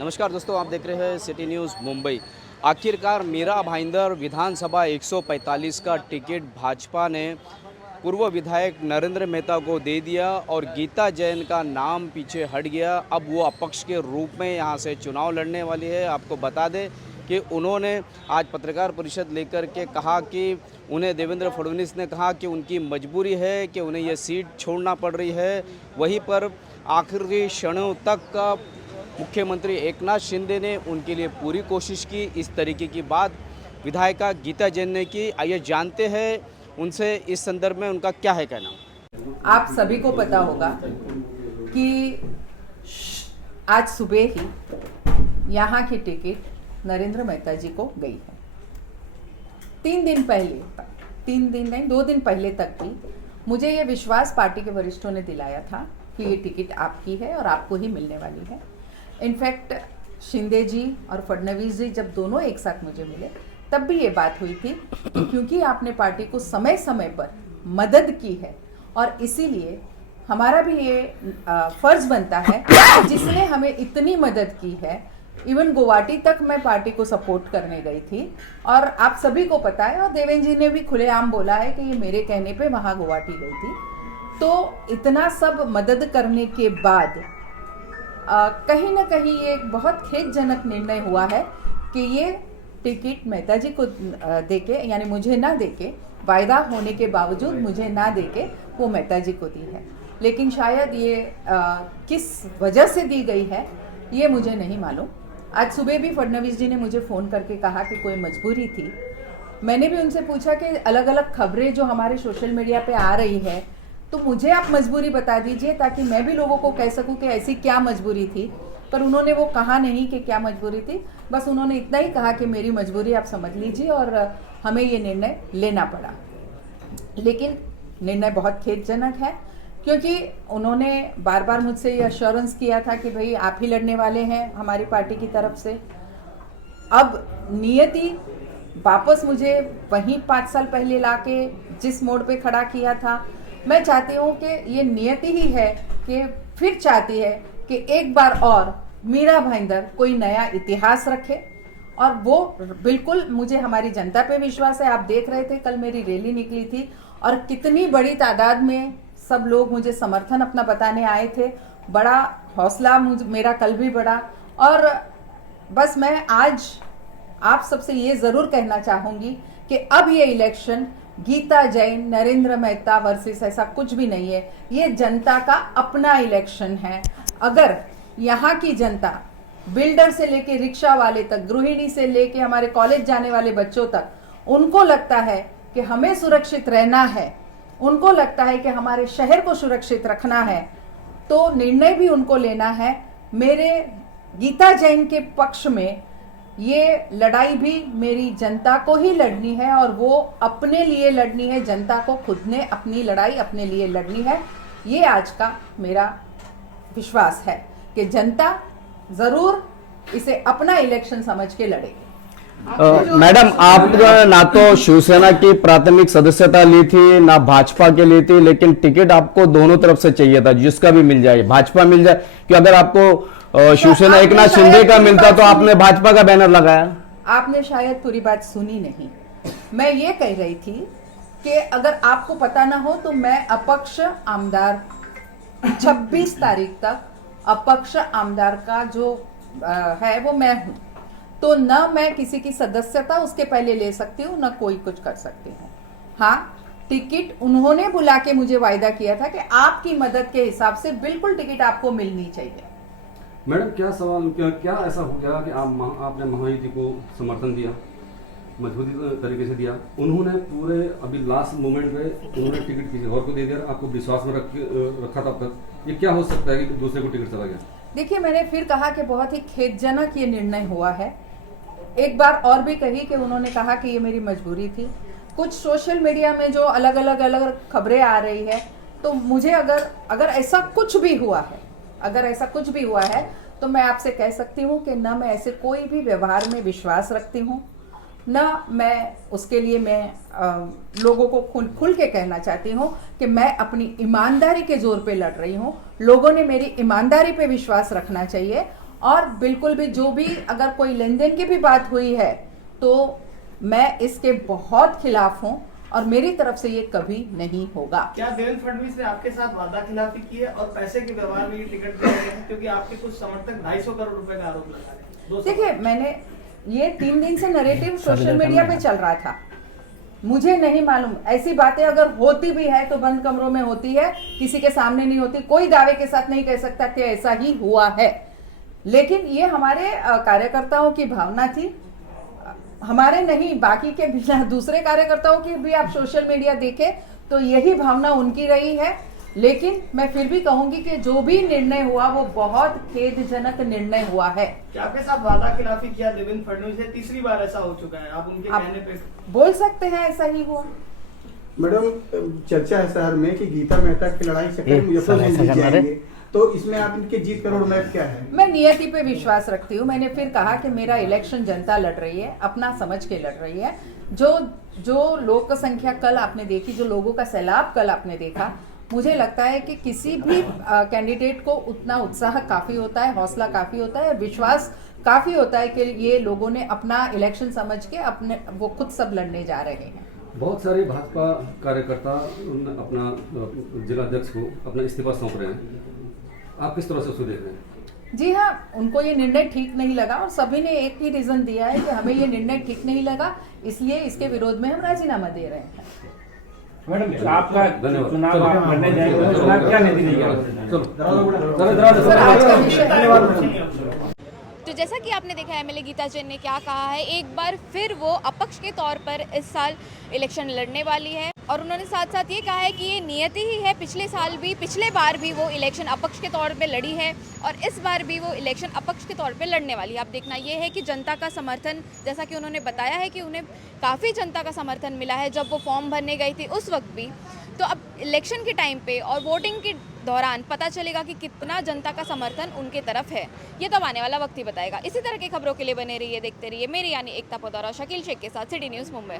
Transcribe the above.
नमस्कार दोस्तों, आप देख रहे हैं सिटी न्यूज़ मुंबई। आखिरकार मीरा भाईंदर विधानसभा 145 का टिकट भाजपा ने पूर्व विधायक नरेंद्र मेहता को दे दिया और गीता जैन का नाम पीछे हट गया। अब वो अपक्ष के रूप में यहाँ से चुनाव लड़ने वाली है। आपको बता दें कि उन्होंने आज पत्रकार परिषद लेकर के कहा कि उन्हें देवेंद्र फडणवीस ने कहा कि उनकी मजबूरी है कि उन्हें ये सीट छोड़ना पड़ रही है। वहीं पर आखिरी क्षणों तक मुख्यमंत्री एकनाथ शिंदे ने उनके लिए पूरी कोशिश की। इस तरीके की बात विधायिका गीता जैन ने की। आइए जानते हैं उनसे इस संदर्भ में उनका क्या है कहना। आप सभी को पता होगा कि आज सुबह ही यहाँ की टिकट नरेंद्र मेहता जी को गई है। 2 दिन पहले तक भी मुझे ये विश्वास पार्टी के वरिष्ठों ने दिलाया था कि ये टिकट आपकी है और आपको ही मिलने वाली है। इनफैक्ट शिंदे जी और फडणवीस जी जब दोनों एक साथ मुझे मिले तब भी ये बात हुई थी कि क्योंकि आपने पार्टी को समय समय पर मदद की है और इसीलिए हमारा भी ये फर्ज बनता है, जिसने हमें इतनी मदद की है। इवन गुवाहाटी तक मैं पार्टी को सपोर्ट करने गई थी और आप सभी को पता है, और देवेंद्र जी ने भी खुलेआम बोला है कि ये मेरे कहने पे वहाँ गुवाहाटी गई थी। तो इतना सब मदद करने के बाद कहीं ना कहीं ये एक बहुत खेदजनक निर्णय हुआ है कि ये टिकट मेहता जी को देके, यानी मुझे ना देके, वायदा होने के बावजूद मुझे ना देके वो मेहता जी को दी है। लेकिन शायद ये किस वजह से दी गई है ये मुझे नहीं मालूम। आज सुबह भी फडणवीस जी ने मुझे फ़ोन करके कहा कि कोई मजबूरी थी। मैंने भी उनसे पूछा कि अलग अलग खबरें जो हमारे सोशल मीडिया पे आ रही है, तो मुझे आप मजबूरी बता दीजिए ताकि मैं भी लोगों को कह सकूं कि ऐसी क्या मजबूरी थी। पर उन्होंने वो कहा नहीं कि क्या मजबूरी थी, बस उन्होंने इतना ही कहा कि मेरी मजबूरी आप समझ लीजिए और हमें ये निर्णय लेना पड़ा। लेकिन निर्णय बहुत खेदजनक है क्योंकि उन्होंने बार बार मुझसे ये अश्योरेंस किया था कि भाई आप ही लड़ने वाले हैं हमारी पार्टी की तरफ से। अब नियति वापस मुझे वहीं 5 साल पहले लाके जिस मोड़ पे खड़ा किया था, मैं चाहती हूँ कि ये नियति ही है कि फिर चाहती है कि एक बार और मीरा भाईंदर कोई नया इतिहास रखे। और वो बिल्कुल, मुझे हमारी जनता पे विश्वास है। आप देख रहे थे कल मेरी रैली निकली थी और कितनी बड़ी तादाद में सब लोग मुझे समर्थन अपना बताने आए थे। बड़ा हौसला मेरा कल भी बढ़ा। और बस मैं आज आप सबसे ये ज़रूर कहना चाहूँगी कि अब ये इलेक्शन गीता जैन, नरेंद्र मेहता वर्सेस ऐसा कुछ भी नहीं है। ये जनता का अपना इलेक्शन है। अगर यहाँ की जनता बिल्डर से लेके रिक्शा वाले तक, गृहिणी से लेके हमारे कॉलेज जाने वाले बच्चों तक, उनको लगता है कि हमें सुरक्षित रहना है, उनको लगता है कि हमारे शहर को सुरक्षित रखना है, तो निर्णय भी उनको लेना है। मेरे गीता जैन के पक्ष में ये लड़ाई भी मेरी जनता को ही लड़नी है और वो अपने लिए लड़नी है। जनता को खुद ने अपनी लड़ाई अपने लिए लड़नी है। ये आज का मेरा विश्वास है कि जनता ज़रूर इसे अपना इलेक्शन समझ के लड़ेगी। मैडम, आप ना तो शिवसेना की प्राथमिक सदस्यता ली थी ना भाजपा के ली थी, लेकिन टिकट आपको दोनों तरफ से चाहिए था, जिसका भी मिल जाए, भाजपा मिल जाए कि अगर आपको शिवसेना एकनाथ शिंदे का मिलता तो आपने भाजपा का बैनर लगाया। आपने शायद पूरी बात सुनी नहीं। मैं ये कह रही थी कि अगर आपको पता ना हो तो मैं अपक्ष आमदार 26 तारीख तक अपक्ष आमदार का जो है वो मैं हूं। तो न मैं किसी की सदस्यता उसके पहले ले सकती हूँ, न कोई कुछ कर सकती हूँ। हाँ, टिकट उन्होंने बुला के मुझे वायदा किया था कि आपकी मदद के हिसाब से बिल्कुल टिकट आपको मिलनी चाहिए। मैडम, क्या ऐसा हो गया कि आपने महायुति को समर्थन दिया, मजबूती तरीके से दिया, उन्होंने पूरे अभी लास्ट मोमेंट पे उन्होंने टिकट किसी और को दे दिया, आपको विश्वास में रखा तब तक। ये क्या हो सकता है कि दूसरे को टिकट चला गया? देखिए, मैंने फिर कहा कि बहुत ही खेदजनक ये निर्णय हुआ है। एक बार और भी कही कि उन्होंने कहा कि ये मेरी मजबूरी थी। कुछ सोशल मीडिया में जो अलग अलग खबरें आ रही है, तो मुझे अगर ऐसा कुछ भी हुआ है, तो मैं आपसे कह सकती हूँ कि न मैं ऐसे कोई भी व्यवहार में विश्वास रखती हूँ, न मैं उसके लिए लोगों को खुल के कहना चाहती हूँ कि मैं अपनी ईमानदारी के जोर पे लड़ रही हूँ। लोगों ने मेरी ईमानदारी पे विश्वास रखना चाहिए और बिल्कुल भी जो भी अगर कोई लेन देन की भी बात हुई है तो मैं इसके बहुत खिलाफ हूं और मेरी तरफ से ये कभी नहीं होगा। क्या देवेंद्र फडणवीस ने आपके साथ वादा खिलाफी की है और पैसे के व्यवहार में ये टिकट दे रहे हैं, क्योंकि आपके कुछ समर्थक 250 करोड़ रुपए का आरोप लगा रहे हैं। देखिए, मैंने ये 3 दिन से नैरेटिव सोशल मीडिया पे चल रहा था, मुझे नहीं मालूम, ऐसी बातें अगर होती भी है तो बंद कमरों में होती है, किसी के सामने नहीं होती। कोई दावे के साथ नहीं कह सकता कि ऐसा ही हुआ है, लेकिन ये हमारे कार्यकर्ताओं की भावना थी, हमारे नहीं, बाकी के भी दूसरे कार्यकर्ताओं की भी आप सोशल मीडिया देखें तो यही भावना उनकी रही है। लेकिन मैं फिर भी कहूंगी कि जो भी निर्णय हुआ वो बहुत खेदजनक निर्णय हुआ है। क्या आपके साथ वादा खिलाफी किया देवेंद्र फडणवीस ने? तीसरी बार ऐसा हो चुका है, आप उनके कहने पे बोल सकते हैं ऐसा ही हुआ। मैडम, चर्चा है शहर में कि गीता मेहता की लड़ाई से मुजफ्फरपुर जीत जाएंगे, तो इसमें आप इनके जीत का रोड मैप क्या है? मैं नियति पे विश्वास रखती हूँ। मैंने फिर कहा कि मेरा इलेक्शन जनता लड़ रही है, अपना समझ के लड़ रही है। जो लोक संख्या कल आपने देखी, जो लोगों का सैलाब कल आपने देखा, मुझे लगता है कि किसी भी कैंडिडेट को उतना उत्साह काफ़ी होता है, हौसला काफ़ी होता है और विश्वास काफ़ी होता है कि ये लोगों ने अपना इलेक्शन समझ के अपने वो खुद सब लड़ने जा रहे हैं। बहुत सारे भाजपा कार्यकर्ता अपना जिलाध्यक्ष को अपना इस्तीफा सौंप रहे हैं, आप किस तरह से उसको देख रहे हैं? जी हाँ, उनको ये निर्णय ठीक नहीं लगा और सभी ने एक ही रीजन दिया है कि हमें ये निर्णय ठीक नहीं लगा, इसलिए इसके विरोध में हम राजीनामा दे रहे हैं। मैडम, आपका धन्यवाद। चुनाव आप लड़ने जाएंगे, तो चुनाव क्या नीति लेंगे? सर, आज का विषय तो जैसा कि आपने देखा एमएलए गीता जैन ने क्या कहा है, एक बार फिर वो अपक्ष के तौर पर इस साल इलेक्शन लड़ने वाली है और उन्होंने साथ साथ ये कहा है कि ये नियति ही है। पिछले बार भी वो इलेक्शन अपक्ष के तौर पे लड़ी है और इस बार भी वो इलेक्शन अपक्ष के तौर पे लड़ने वाली है। अब देखना ये है कि जनता का समर्थन, जैसा कि उन्होंने बताया है कि उन्हें काफ़ी जनता का समर्थन मिला है जब वो फॉर्म भरने गई थी उस वक्त भी। तो अब इलेक्शन के टाइम पे और वोटिंग के दौरान पता चलेगा कि कितना जनता का समर्थन उनके तरफ है। ये तब आने वाला वक्त ही बताएगा। इसी तरह की खबरों के लिए बने रहिए, देखते रहिए मेरी यानी एकता पोदार और शकील शेख के साथ सिटी न्यूज़ मुंबई।